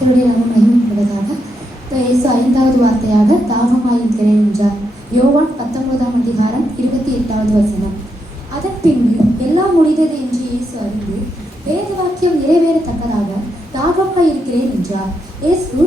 கர்த்தருடைய நாமம் மகிமைப்படுவதாக. இயேசு 5வது வார்த்தையாக தாகமாயிருக்கிறேன் என்றார். யோவான் 19ஆம் அதிகாரம் 28வது வசனம். அதன் பின்பு எல்லாம் முடிந்தது என்று இயேசு அறிந்து வேத வாக்கியம் நிறைவேறத்தக்கதாக தாகமாயிருக்கிறேன் என்றார். இயேசு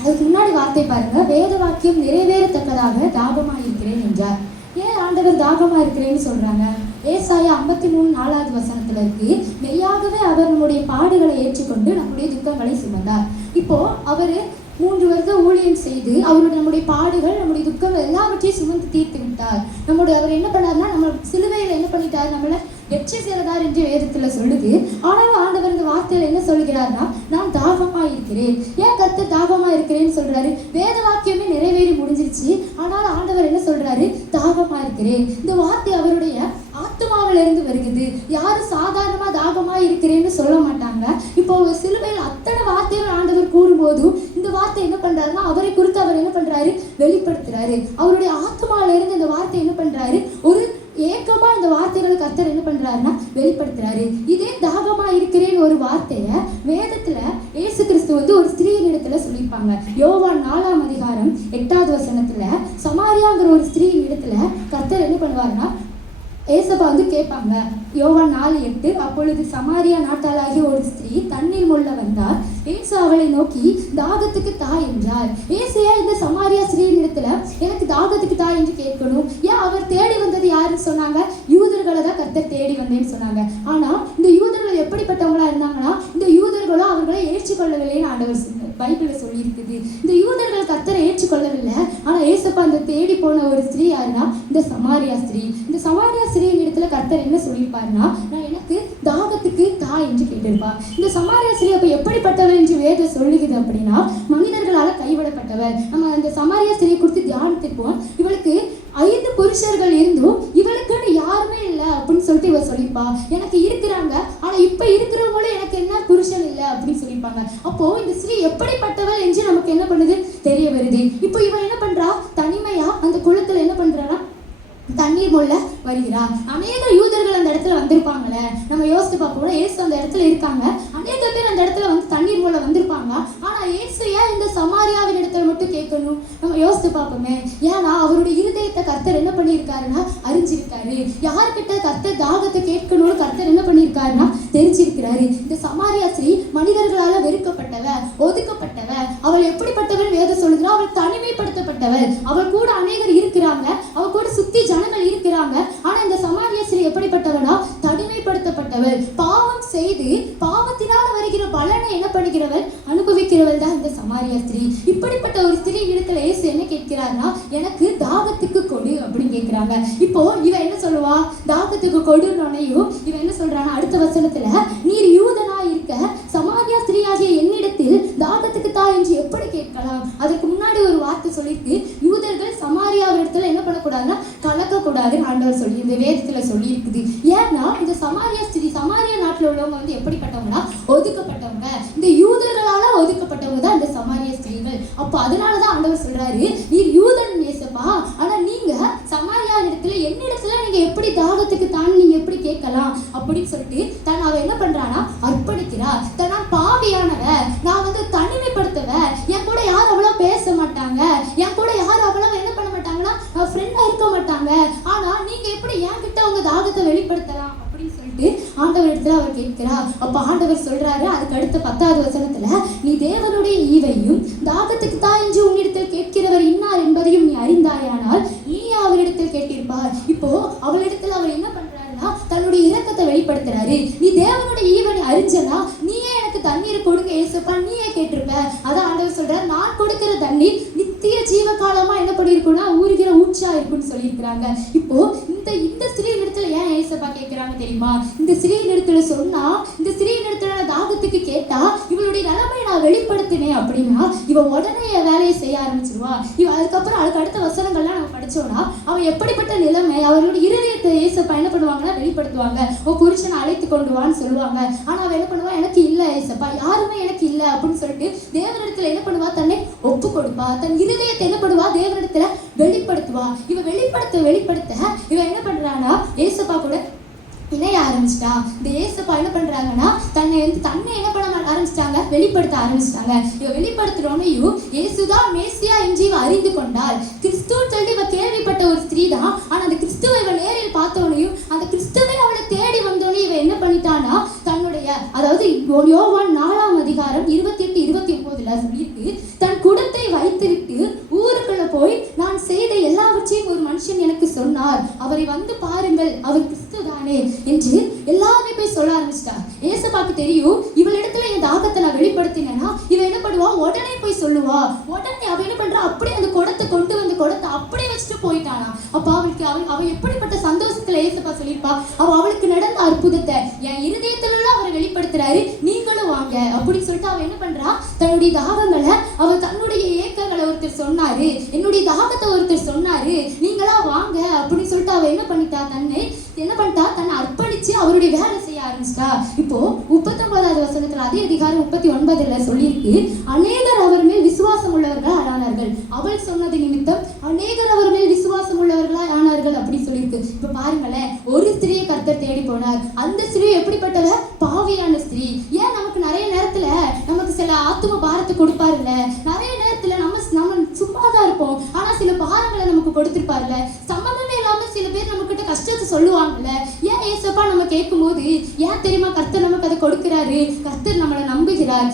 அதுக்கு முன்னாடி வார்த்தை பாருங்க, வேத வாக்கியம் நிறைவேறத்தக்கதாக தாகமாயிருக்கிறேன் என்றார். ஏன் ஆண்டவர் தாகமா இருக்கிறேன்னு சொல்றாங்க? ஏசாயா 53:4வது வசனத்துல இருக்கு, மெய்யாகவே அவர் நம்முடைய பாடுகளை ஏற்றுக்கொண்டு நம்முடைய துக்கங்களை சுமந்தார். இப்போ அவரு 3 வருடம் ஊழியம் செய்து நம்முடைய பாடுகள், நம்முடைய துக்கங்கள் எல்லாவற்றையும் சுமந்து தீர்த்து விட்டார். அவர் என்ன பண்ணார்னா, நம்ம சிலுவையில் என்ன பண்ணிட்டார், நம்மளை வெற்றி செய்தார் என்று வேதத்துல சொல்லுது. ஆனாலும் ஆண்டவர் இந்த வார்த்தையில என்ன சொல்கிறார்னா, நான் தாகமா இருக்கிறேன். ஏன் கர்த்தர் தாகமா இருக்கிறேன்னு சொல்றாரு? வேத வாக்கியமே நிறைவேறி முடிஞ்சிருச்சு, ஆனாலும் ஆண்டவர் என்ன சொல்றாரு? தாகமா இருக்கிறேன். இந்த வார்த்தை அவருடைய ஆத்மாவில இருந்து வருகிறது. யாரும் சாதாரணமா தாகமா இருக்கிறேன்னு சொல்ல மாட்டாங்க. இப்போ சிலுவையில் அத்தனை வார்த்தைகள் ஆண்டவர் கூறும்போதும் இந்த வார்த்தை என்ன பண்றாருன்னா, அவரை குறித்து அவர் என்ன பண்றாரு? வெளிப்படுத்துறாரு. அவருடைய ஆத்மாவில இருந்து இந்த வார்த்தை என்ன பண்றாரு? ஒரு ஏக்கமா இந்த வார்த்தைகளை கர்த்தர் என்ன பண்றாருன்னா வெளிப்படுத்துறாரு. இதே தாகமா இருக்கிறேன்னு ஒரு வார்த்தைய வேதத்துல இயேசு கிறிஸ்து ஒரு ஸ்திரீயின் இடத்துல சொல்லியிருப்பாங்க. யோவான் 4ஆம் அதிகாரம் 8வது வசனத்துல சமாரியாங்கிற ஒரு ஸ்திரீயின் இடத்துல கர்த்தர் என்ன பண்ணுவாருன்னா, ஏசப்பா கேட்பாங்க. யோவான் 4:8, அப்பொழுது சமாரியா நாட்டாளாகிய ஒரு ஸ்திரீ தண்ணீர் மொள்ள வந்தார். ஏசு அவளை நோக்கி தாகத்துக்கு தா என்றார். ஏசையா இந்த சமாரியா ஸ்திரீயின் இடத்துல எனக்கு தாகத்துக்கு தா என்று கேட்கணும்? ஏன் அவர் தேடி வந்தது யாருன்னு சொன்னாங்க? யூதர்களை தான் கர்த்தர் தேடி வந்தேன்னு சொன்னாங்க. ஆனா இந்த யூதர்கள் எப்படிப்பட்டவங்களா இருந்தாங்கன்னா, இந்த யூதர்களும் அவர்களை ஏற்றுக்கொள்ளவில்லைன்னு ஆண்டவர் பைபிள்ல சொல்லி இருக்குது. இந்த யூதர்கள் கர்த்தரை ஏற்றுக்கொள்ளவில்லை. ஆனா ஏசப்பா அந்த தேடி போன ஒரு ஸ்திரீ யாருன்னா, இந்த சமாரியா ஸ்திரீ. இந்த சமாரியா ஸ்திரீயின் இடத்துல கர்த்தர் என்ன சொல்லியிருப்பாருன்னா, நான் எனக்கு தாகத்துக்கு தா என்று கேட்டிருப்பா. இந்த சமாரியா ஸ்திரீ அப்ப எப்படிப்பட்டவர் என்று வேதம் சொல்லுகிறது அப்படின்னா, மனிதர்களால கைவிடப்பட்டவர். நம்ம அந்த சமாரியா ஸ்திரீயை குறித்து தியானித்திருப்போம். இவளுக்கு 5 புருஷர்கள் இருந்தும் இவளுக்குன்னு யாருமே இல்லை அப்படின்னு சொல்லிட்டு இவ சொல்லிப்பா. எனக்கு இருக்கிறாங்க, ஆனா இப்ப இருக்கிறவங்களும் எனக்கு என்ன புருஷன் இல்லை அப்படின்னு சொல்லிப்பாங்க. அப்போ இந்த ஸ்திரீ எப்படிப்பட்டவள் என்று நமக்கு என்ன பண்ணுது? தெரிய வருது. இப்போ இவ என்ன பண்றா? தனிமையா அந்த குளத்துல என்ன பண்றானா, தண்ணீர் மொள்ள வருகிறா. அநேக யூதர்கள் அந்த இடத்துல வந்திருப்பாங்களே. நம்ம யோசித்து பார்ப்போம், ஏசு அந்த இடத்துல இருக்காங்க, அநேக பேர் அந்த இடத்துல தண்ணீர் மொள்ள வந்திருப்பாங்க. ஆனா ஏசு ஏன் இந்த சமாரியாவின் இடத்துல மட்டும் கேட்கணும்? நம்ம யோசித்து பார்ப்போமே. ஏன்னா அவருடைய இருதயத்தை கர்த்தர் என்ன பண்ணியிருக்காருன்னா அறிஞ்சிருக்காரு. யார்கிட்ட கர்த்தர் தாகத்தை கேட்கணும்னு கர்த்தர் என்ன பண்ணியிருக்காருன்னா தெரிஞ்சிருக்கிறாரு. இந்த சமாரியா ஸ்திரீ மனிதர்களால வெறுக்கப்பட்டவ, ஒதுக்கப்பட்டவ. அவள் எப்படிப்பட்டவள் வேதம் சொல்லுதுன்னா, அவள் தனிமைப்படுத்தப்பட்டவள். அவள் கூட அநேகர் இருக்கிறாங்க, அவள் கூட சுத்தி ஜனங்கள் இருக்கிறாங்க. ஆனா இந்த சமாரியா ஸ்திரீ எப்படிப்பட்டவனா? தனிமைப்படுத்தப்பட்டவள். பாவம் செய்து பாவத்தினால் வருகிற பலனை என்ன பண்ணுகிறவள்? அனுபவிக்கிறவள் தான் இந்த சமாரியா ஸ்திரீ. இப்படிப்பட்ட ஒரு ஸ்திரீ இடத்துல இயேசு என்ன கேட்கிறார்னா, எனக்கு தாகத்துக்கு கொடு அப்படின்னு கேட்கிறாங்க. இப்போ இவ என்ன சொல்லுவா? தாகத்துக்கு கொடுனோனையும் இவ என்ன சொல்றானா, அடுத்த வசனத்துல, நீர் யூதனா இருக்க சமாரியா ஸ்திரீ ஆகிய என்னிடத்தில் தாகத்துக்கு தா என்று எப்படி கேட்கலாம்? அதுக்கு முன்னாடி ஒரு வார்த்தை சொல்லியிருக்கு, யூதர்கள் சமாரியாவிடத்துல என்ன பண்ணக்கூடாதுன்னா கலக்கக்கூடாதுன்னு ஆண்டவர் சொல்லி இந்த வேதத்துல சொல்லி இருக்குது. ஏன்னா இந்த சமாரியா ஸ்திரீ, சமாரியா நாட்டுல உள்ளவங்க எப்படிப்பட்டவங்கன்னா ஒதுக்கப்பட்டவங்க. இந்த யூதர்களால ஒதுக்கப்பட்டவங்க தான் இந்த சமாரியா ஸ்திரீகள். அப்போ அதனாலதான் ஆண்டவர் சொல்றாரு, நீர் யூதன் நேசப்பா, ஆனா நீங்க சமாரியா இடத்துல என்னிடத்துல நீங்க எப்படி தாகத்துக்கு தான் நீங்க எப்படி கேட்கலாம் அப்படின்னு சொல்லிட்டு அவ என்ன பண்றானா அர்ப்பணிக்கிறா. நான் பாவியானவ, நான் தனிமைப்படுத்தவ, என் கூட யாரும் அவ்வளவு பேச மாட்டாங்க, என் கூட யாரும் அவ்வளவு என்ன பண்ண மாட்டாங்கன்னா ஃப்ரெண்டா இருக்க மாட்டாங்க. ஆனா நீங்க எப்படி என்கிட்ட உங்க தாகத்தை வெளிப்படுத்தலாம் அப்படின்னு சொல்லிட்டு ஆண்டவர் இடத்துல அவர் கேட்கிறார். அப்ப ஆண்டவர் சொல்றாரு அதுக்கு அடுத்த 10வது வசனத்துல, நீ தேவனுடைய ஈவையும் தாகத்துக்கு தான் என்று உன்னிடத்தில் கேட்கிறவர் இன்னார் என்பதையும் நீ அறிந்தாயானால் நீ அவரிடத்தில் கேட்டிருப்பார். இப்போ அவளிடத்துல அவர் என்ன பண்றாருன்னா தன்னுடைய இரக்கத்தை வெளிப்படுத்துறாரு. நீ தேவனுடைய ஈவனை அறிஞ்சனா நீயே எனக்கு தண்ணீர் கொடுக்க ஏசப்பா நீயே கேட்டிருப்ப. அதான் ஆண்டவர் சொல்றாரு, நான் கொடுக்கிற தண்ணீர் நித்திய ஜீவ காலமா என்ன பண்ணிருக்குன்னா ஊறுகிற ஊற்றா இருக்குன்னு சொல்லியிருக்கிறாங்க. இப்போ இந்த ஸ்திரீயின் இடத்துல ஏன் ஏசப்பா கேட்கிறாங்க தெரியுமா? இந்த ஸ்திரீயின் இடத்துல சொன்னா, இந்த ஸ்திரீயின் இடத்துல தாகத்துக்கு கேட்டா இவளுடைய நிலைமையை நான் வெளிப்படுத்தினேன் அப்படின்னா இவ உடனே வேலையை செய்ய ஆரம்பிச்சிருவா. அதுக்கப்புறம் அதுக்கு அடுத்த வசனங்கள்லாம் நம்ம படிச்சோம்னா அவன் எப்படிப்பட்ட நிலைமை, அவர்களுடைய இருதயத்தை ஏசப்பா என்ன பண்ணுவாங்கன்னா வெளிப்படுத்துவாங்க. உன் புருஷனை அழைத்து கொண்டு வான்னு சொல்லுவாங்க. ஆனா அவ என்ன பண்ணுவா? எனக்கு இல்லை ஏசப்பா, யாருமே எனக்கு இல்லை அப்படின்னு சொல்லிட்டு தேவனிடத்துல என்ன பண்ணுவா? தன்னை ஒப்பு கொடுப்பா. தன் இருதயத்தை என்ன பண்ணுவா? தேவனிடத்துல வெளிப்படுத்துவா. இவ வெளிப்படுத்த இவ என்ன பண்றானா ஏசப்பா கூட இணைய ஆரம்பிச்சிட்டா. இந்த ஏசப்பா என்ன பண்றாங்கன்னா தன்னை என்ன பண்ண ஆரம்பிச்சிட்டாங்க, வெளிப்படுத்த ஆரம்பிச்சிட்டாங்க. இவ வெளிப்படுத்துறோனையும் இயேசுதான் மேசியா என்று இவ அறிந்து கொண்டாள். கிறிஸ்துவ சொல்லி இவ கேள்விப்பட்ட ஒரு ஸ்திரீ தான். ஆனா அந்த கிறிஸ்துவை இவ நேரில் பார்த்தோனையும் அந்த கிறிஸ்துவை அவளை தேடி வந்தோனே இவ என்ன பண்ணிட்டானா தன்னுடைய, அதாவது யோவான் 4ஆம் அதிகாரம் 28-29 சொல்லியிருக்கு, தன் குடத்தை வைத்துவிட்டு ஊருக்குள்ள போய் நான் செய்த எல்லாவற்றையும் ஒரு மனுஷன் எனக்கு சொன்னார், அவரை வந்து பாருங்கள், அவர் கிறிஸ்து தானே என்று எல்லாருமே போய் சொல்ல ஆரம்பிச்சிட்டா. ஏசப்பாக்கு தெரியும் இவளிடத்துல என் தாகத்தை நான் வெளிப்படுத்தினேன்னா இவ என்ன பண்ணுவா, உடனே போய் சொல்லுவா. உடனே அவ என்ன பண்றா, அப்படியே அந்த குடத்தை கொண்டு வந்து குடத்தை அப்படியே வச்சுட்டு போயிட்டானா. அப்ப அவளுக்கு அவ எப்படிப்பட்ட சந்தோஷத்துல ஏசப்பா சொல்லியிருப்பா. அவளுக்கு நடந்த அற்புதத்தை என் இருதயத்துல அவரை வெளிப்படுத்துறாரு, நீங்களும் வாங்க அப்படின்னு சொல்லிட்டு அவ என்ன பண்றா, தன்னுடைய தாகங்களை, அவ தன்னுடைய ஏக்கங்களை ஒருத்தர் சொன்னாரு, என்னுடைய தாகத்தை ஒருத்தர் சொன்னாரு, நீங்களா வாங்க அப்படின்னு சொல்லிட்டு அவ என்ன பண்ணிட்டா, தன்னை அர்ப்பணிச்சு அவருடைய வேலை செய்ய ஆரம்பிச்சிட்டா. இப்போ 39வது வசனத்துல அதே அதிகாரம் 39ல சொல்லியிருக்கு, அநேகர் அவர் மேல் விசுவாசம் உள்ளவர்களா ஆனார்கள், அவள் சொன்னது நிமித்தம் அநேகர் அவர் மேல் விசுவாசம் உள்ளவர்களா ஆனார்கள் அப்படி சொல்லியிருக்கு. இப்ப பாருங்களேன், ஒரு ஸ்திரீயை கர்த்தர் தேடி போனார். அந்த ஸ்திரீ எப்படிப்பட்டவ, பாவியான ஸ்திரீ. ஏன் நமக்கு நிறைய நேரத்துல நமக்கு சில ஆத்தும பாரத்தை கொடுப்பாருல்ல, நிறைய நேரத்துல நம்ம சும்மாதான் இருப்போம், ஆனா சில பாரங்களை நமக்கு கொடுத்திருப்பாருல்ல, சம்மந்தமே இல்லாம சில பேர் நம்ம கிட்ட கஷ்டத்தை சொல்லுவாங்கல்ல. ஏன் ஏசப்பா நம்ம கேட்கும் போது ஏன் தெரியுமா கர்த்தர் நமக்கு அதை கொடுக்கிறாரு, கர்த்தர் நம்மளை நம்புகிறார்.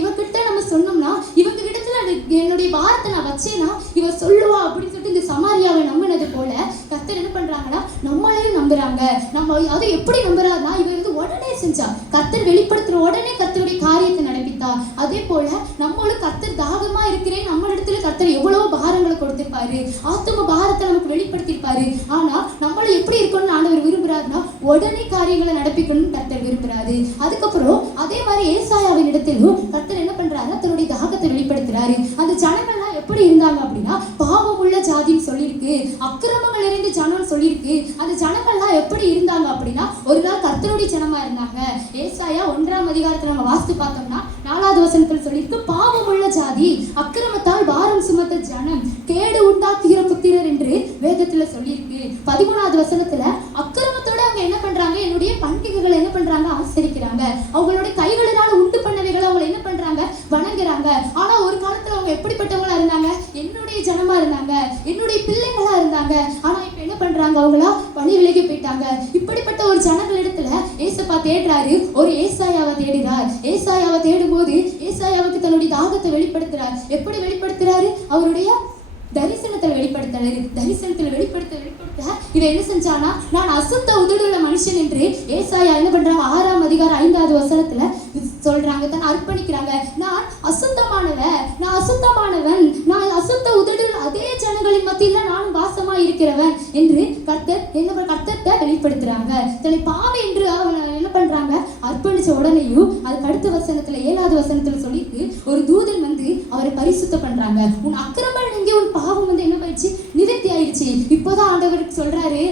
இவகிட்ட நம்ம சொன்னோம்னா, இவங்க கிட்டத்துல என்னுடைய பாரத்தை நான் வச்சேன்னா இவ சொல்லுவா அப்படின்னு சொல்லிட்டு இந்த சமாரியாவை நம்பினது போல கர்த்தர் என்ன பண்றாங்கன்னா நம்மளையும் நம்புறாங்க. நம்ம அதை எப்படி நம்புறாருன்னா, இவ உடனே செஞ்சா, கர்த்தர் வெளிப்படுத்துற உடனே கர்த்தருடைய காரியத்தை நடப்பித்தா. அதே போல நம்மளும் கர்த்தர் தாகமா இருக்கிறேன், நம்ம இடத்துல கர்த்தர் எவ்வளவு பாரங்களை கொடுத்திருப்பாரு, ஆத்தும பாரத்தை நமக்கு வெளிப்படுத்திருப்பாரு. ஆனா நம்மளும் எப்படி இருக்கணும்னு ஆண்டவர் விரும்புறாருன்னா உடனே காரியங்களை நடப்பிக்கணும்னு கர்த்தர் விரும்புறாரு. அதுக்கப்புறம் அதே மாதிரி ஏசாயாவின் இடத்திலும் கர்த்தர் என்ன பண்றாரு, தன்னுடைய தாகத்தை வெளிப்படுத்துறாரு. அந்த ஜனங்கள்லாம் எப்படி இருந்தாங்க அப்படின்னா, பாவம் உள்ள ஜாதின்னு சொல்லியிருக்கு, அக்கிரமங்கள் நிறைந்த ஜனம்னு சொல்லியிருக்கு. அந்த ஜனங்கள்லாம் எப்படி இருந்தாங்க அப்படின்னா, ஒரு நாள் கர்த்தருடைய ஜனமா இருந்தாங்க. ஏசாயா 1ஆம் அதிகாரத்துல நம்ம வாசித்து பார்த்தோம்னா 4வது வசனத்தில் சொல்லியிருக்கு, பாவம் உள்ள ஜாதி, அக்கிரமத்தால் பாரம் சுமத்த ஜனம், கேடு உண்டாக்குகிற புத்திரர் என்று வேதத்துல சொல்லியிருக்கு. 13வது வசனத்துல அக்கிரமத்தோட அவங்க என்ன பண்றாங்க, என்னுடைய பண்டிகைகளை என்ன பண்றாங்க, ஆசரிக்கிறாங்க. அவங்களுடைய கைகளினால உண்டு பண்ணவைகளை அவங்க என்ன பண்றாங்க, வணங்குறாங்க. ஆனா ஒரு காலத்துல அவங்க எப்படிப்பட்டவங்களா இருந்தாங்க, என்னுடைய ஜனமா இருந்தாங்க, என்னுடைய பிள்ளைங்களா இருந்தாங்க. ஆனா இப்ப என்ன பண்றாங்க, அவங்களா வழி விலகி போயிட்டாங்க. இப்படிப்பட்ட ஒரு ஜனங்கள் இடத்துல ஏசப்பா தேடுறாரு, ஒரு ஏசாயாவை தேடுறார். ஏசாயாவை தேடும் போது ஏசாயாவுக்கு தன்னுடைய தாகத்தை வெளிப்படுத்துறார். எப்படி வெளிப்படுத்துறாரு, அவருடைய தரிசனத்தில் வெளிப்படுத்துறாரு. தரிசனத்தில் வெளிப்படுத்த இவ என்ன செஞ்சானா, நான் அசுத்த உதடுள்ள மனுஷன் என்று ஏசாயா என்ன பண்றாங்க, 6ஆம் அதிகாரம் 5வது வசனத்துல சொல்றாங்க, தன்னை அர்ப்பணிக்கிறாங்க. நான் அசுத்தமானவன், நான் அசுத்த உதடு அதே ஜனங்களின் மத்தியில நானும் வாசமா இருக்கிறவன் என்று கர்த்தத்தை வெளிப்படுத்துறாங்க. தன்னை பாவி என்று அவங்க என்ன பண்றாங்க, அர்ப்பணிச்ச உடனேயும் அதுக்கு அடுத்த வசனத்துல 7வது வசனத்துல சொல்லிட்டு ஒரு தூதன் வந்து அவரை பரிசுத்த பண்றாங்க. உன் அக்கிரமம் நீங்க, உன் பாவம் வந்து என்ன போயிடுச்சு, நிவர்த்தி ஆயிடுச்சு. இப்போதான் ஆண்டவருக்கு சொல்றாரு,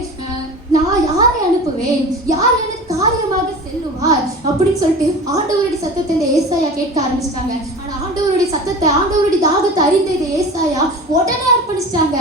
நான் யாரை அனுப்புவேன், யார் எனக்கு காரியமாக செல்லுவார் அப்படின்னு சொல்லிட்டு ஆண்டவருடைய சத்தத்தை இந்த ஏசாயா கேட்க ஆரம்பிச்சிட்டாங்க. ஆனா ஆண்டவருடைய சத்தத்தை, ஆண்டவருடைய தாகத்தை அறிந்த இந்த ஏசாயா உடனே அர்ப்பணிச்சிட்டாங்க.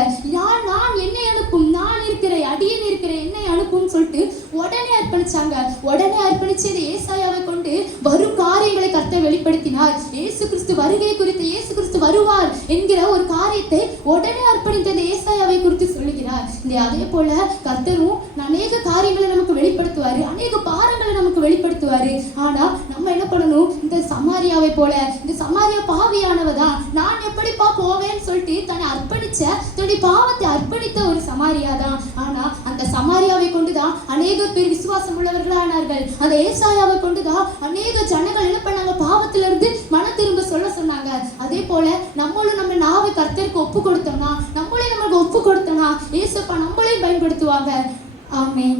நான் என்னை அனுப்பும், நான் இருக்கிறேன், அடியேன் இருக்கிறேன், என்னை அனுப்பும் சொல்லிட்டு உடனே அர்ப்பணிச்சாங்க. உடனே அர்ப்பணிச்சு இந்த ஏசாயாவை கொண்டு வரும் காரியங்களை கர்த்தர் வெளிப்படுத்தினார். இயேசு கிறிஸ்து வருகை குறித்து, இயேசு கிறிஸ்து வருவார் என்கிற ஒரு காரியத்தை உடனே அர்ப்பணித்த இந்த ஏசாயாவை குறித்து சொல்லுகிறார். அதே போல கர்த்தரும் அநேக காரியங்களை நமக்கு வெளிப்படுத்துவாரு, அநேக பாரங்களை நமக்கு வெளிப்படுத்துவாரு. ஆனா நம்ம என்ன பண்ணணும், இந்த சமாரியாவை போல, இந்த சமாரியா பாவியானவதான், நான் எப்படிப்பா போவேன்னு சொல்லிட்டு தன்னை அர்ப்பணிச்ச, தன்னுடைய பாவத்தை அர்ப்பணித்த ஒரு சமாரியா தான். ஆனா அந்த சமாரியாவை கொண்டுதான் அநேக பேர் விசுவாசம் உள்ளவர்களானார்கள். அந்த ஏசாயாவை கொண்டுதான் அநேக ஜனங்கள் என்ன பண்ணாங்க, பாவத்திலிருந்து மன திரும்ப சொல்ல சொன்னாங்க. அதே போல நம்மளும் நம்ம நாவை கர்த்தருக்கு ஒப்பு கொடுத்தோம்னா, நம்மளே நம்மளுக்கு ஒப்பு கொடுத்தோம்னா ஏசப்பா நம்மளையும் பயன்படுத்துவாங்க. ஆமென்.